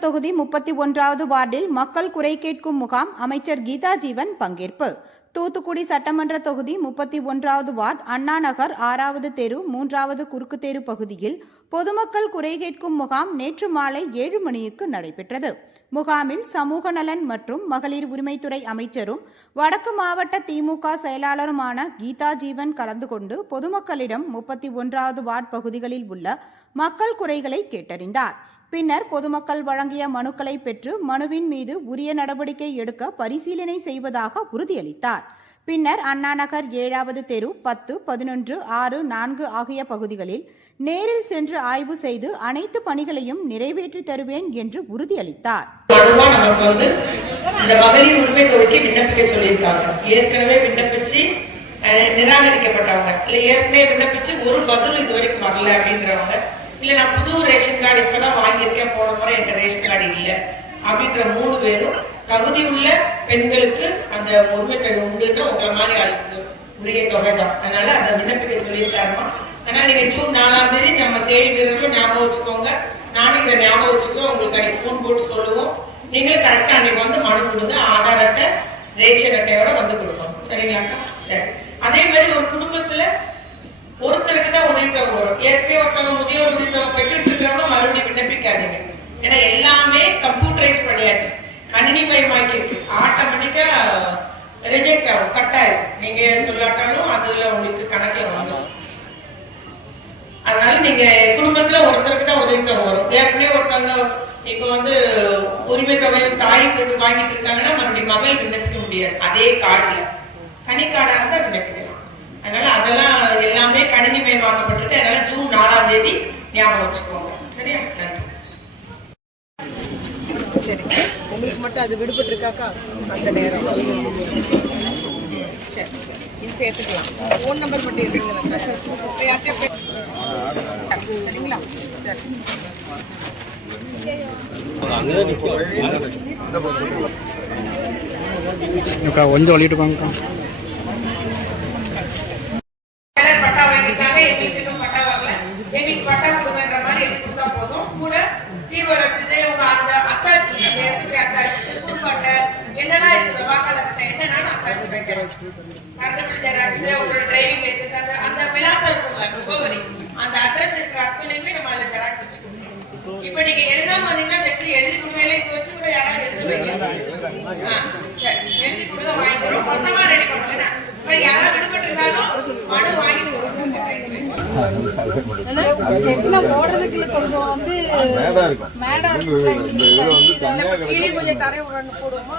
தொகுதி முப்பத்தி ஒன்றாவது வார்டில் மக்கள் குறை கேட்கும் முகாம் அமைச்சர் கீதா ஜீவன் பங்கேற்பு. தூத்துக்குடி சட்டமன்ற தொகுதி முப்பத்தி ஒன்றாவது வார்டு அண்ணா நகர் ஆறாவது தெரு மூன்றாவது குறுக்கு தெரு பகுதியில் பொதுமக்கள் குறை கேட்கும் முகாம் நேற்று மாலை ஏழு மணிக்கு நடைபெற்றது. முகாமில் சமூக நலன் மற்றும் மகளிர் உரிமைத்துறை அமைச்சரும் வடக்கு மாவட்ட திமுக செயலாளருமான கீதா ஜீவன் கலந்து கொண்டு பொதுமக்களிடம் முப்பத்தி ஒன்றாவது வார்டு பகுதிகளில் உள்ள மக்கள் குறைகளை கேட்டறிந்தார். பின்னர் பொதுமக்கள் வழங்கிய மனுக்களை பெற்று மனுவின் மீது உரிய நடவடிக்கை எடுக்க பரிசீலனை செய்வதாக உறுதியளித்தார். பின்னர் அண்ணா நகர் ஏழாவது தெரு பத்து பதினொன்று ஆறு நான்கு ஆகிய பகுதிகளில் நேரில் சென்று ஆய்வு செய்து அனைத்து பணிகளையும் நிறைவேற்றி தருவேன் என்று உறுதியளித்தார். மனுவா இந்த மகளிர் உரிமை தொகைக்கு விண்ணப்பிக்க சொல்லியிருக்காங்க. ஏற்கனவே விண்ணப்பிச்சு நிராகரிக்கப்பட்டவங்க. இல்ல ஏற்கனவே விண்ணப்பிச்சு ஒரு பதில் இது வரைக்கும் வரல அப்படின்றவங்க. இல்ல நான் புது ரேஷன் கார்டு இப்பதான் வாங்கியிருக்கேன் போன முறை என்கிட்ட ரேஷன் கார்டு இல்லை அப்படின்ற மூணு பேரும் தகுதி உள்ள பெண்களுக்கு அந்த உரிமை தொகை உண்டுன்னா உங்களை மாதிரி ஆளுக்கு. உரிய தொகை தான் அதனால அதை விண்ணப்பிக்க சொல்லியிருக்காருமா? அதனால நீங்க ஜூன் நாலாம் தேதி நம்ம செயல் ஞாபகம் வச்சுக்கோங்க. நானும் இதை ஞாபகம் வச்சுக்கோ உங்களுக்கு அன்னைக்கு ஃபோன் போட்டு சொல்லுவோம். நீங்களும் கரெக்டா அன்னைக்கு வந்து மனு கொடுங்க. ஆதார் அட்டை ரேஷன் அட்டையோட வந்து கொடுக்கணும் சரிங்களாக்கா சரி. அதே மாதிரி ஒரு குடும்பத்துல ஒருத்தருக்கு தான் உதவித்தொகை வரும். ஏற்கனவே ஒருத்தவங்க முதியோர் உதவித்தொகை பெற்றுட்டு இருக்கிறவங்க மறுபடியும் விண்ணப்பிக்காதீங்க. ஏன்னா எல்லாமே கம்ப்யூட்டரைஸ் கணினி மயமாக்கி இருக்கு ஆட்டோமேட்டிக்கா ரிஜெக்ட் ஆகும் கட் ஆகும் நீங்க சொல்லாட்டாலும் அதுல உங்களுக்கு கணக்குல வந்துடும் அதனால நீங்க குடும்பத்துல ஒருத்தருக்கு தான் உதவித்தொகை வரும். ஏற்கனவே ஒருத்தவங்க இப்ப வந்து உரிமை தொகை தாய் போட்டு வாங்கிட்டு இருக்காங்கன்னா மறுபடியும் மகள் விண்ணப்பிக்க முடியாது. அதே கார்டுல. கனி கார்டாக தான் விண்ணப்பிக்கலாம் அதனால அதெல்லாம் எல்லாமே கணினிமயமாக்கப்பட்டிருக்கு. அதனால ஜூன் நாலாம் தேதி ஞாபகம் வச்சுக்கோங்க. சரியா? நன்றி. சரி. உங்களுக்கு மட்டும் அது விடுபட்டு இருக்காக்கா அந்த நேரம். சரி இது சேர்த்துக்கலாம். ஃபோன் நம்பர் மட்டும் எழுதுங்களா சரிங்களா? சரி. அக்கா கொஞ்சம் வழிட்டு முகவரி. அந்த அட்ரஸ் இருக்கிற அத்தனையுமே நம்ம அதுல ஜெராக்ஸ் வச்சு கொடுக்கணும் இப்ப நீங்க எழுதாம வந்தீங்கன்னா தயவுசெய்து எழுதி கொடுங்க. இல்லை இங்க வச்சு கூட யாராவது எழுத வைங்க. சரி. எழுதி கொடுங்க வாங்கிக்கிறோம். மொத்தமா ரெடி பண்ணுவோம் ஏன்னா இப்ப யாராவது விடுபட்டு இருந்தாலும் மனு நெட்ல போடுறதுக்கு கொஞ்சம் வந்து மேடா கிடைக்கும் கொஞ்சம் தரை உடனே போடுவோமா?